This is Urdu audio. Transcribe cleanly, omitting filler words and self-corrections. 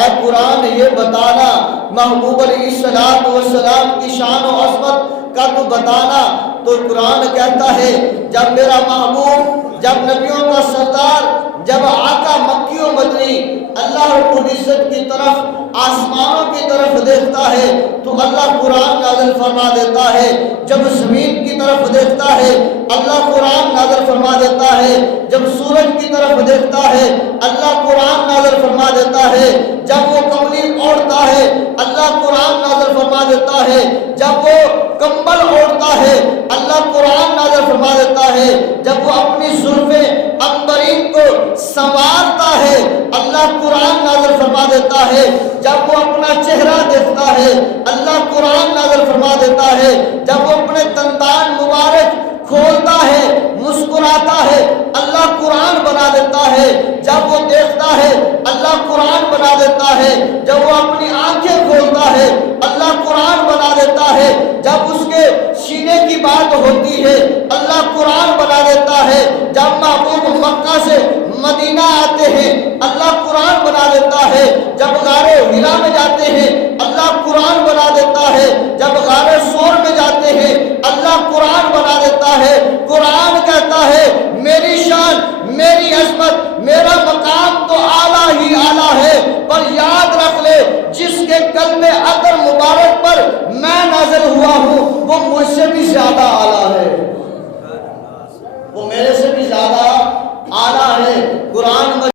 اے قرآن یہ بتانا، محبوب علیہ السلام کی شان و عظمت کا تو بتانا۔ تو قرآن کہتا ہے جب میرا محبوب، جب نبیوں کا سردار، جب آقا مکی و مدنی اللہ رب العزت کی طرف، آسمانوں کی طرف دیکھتا ہے تو اللہ قرآن نازل فرما دیتا ہے، جب زمین کی طرف دیکھتا ہے اللہ قرآن نازل فرما دیتا ہے، جب سورج کی طرف دیکھتا ہے اللہ قرآن نازل فرما دیتا ہے، جب وہ کملی اوڑھتا ہے اللہ قرآن نازل فرما دیتا ہے، جب وہ کمبل اوڑھتا ہے اللہ قرآن نازل فرما دیتا ہے، جب وہ اپنی زلفیں عنبرین کو سنوارتا ہے اللہ قرآن نازل فرما دیتا ہے، جب وہ اپنا چہرہ دیکھتا ہے اللہ قرآن نازل فرما دیتا ہے، جب وہ اپنے دندان مبارک کھولتا ہے مسکراتا ہے اللہ قرآن بنا دیتا ہے، جب وہ دیکھتا ہے اللہ قرآن بنا دیتا ہے، جب وہ اپنی آنکھیں کھولتا ہے اللہ قرآن بنا دیتا ہے، جب اس کے سینے کی بات ہوتی ہے اللہ قرآن بنا دیتا ہے، جب محبوب مکہ سے مدینہ آتے ہیں اللہ قرآن بنا دیتا ہے، جب غار ہرا میں جاتے ہیں اللہ قرآن بنا دیتا ہے، جب غار سور میں جاتے ہیں اللہ قرآن بنا دیتا ہے۔ قرآن کہتا ہے میری شان، میری عظمت، میرا مقام تو اعلیٰ ہی اعلیٰ ہے، پر یاد رکھ لے جس کے قلب عطر مبارک پر میں نازل ہوا ہوں وہ مجھ سے بھی زیادہ اعلیٰ ہے، وہ میرے سے بھی زیادہ اعلیٰ ہے۔ قرآن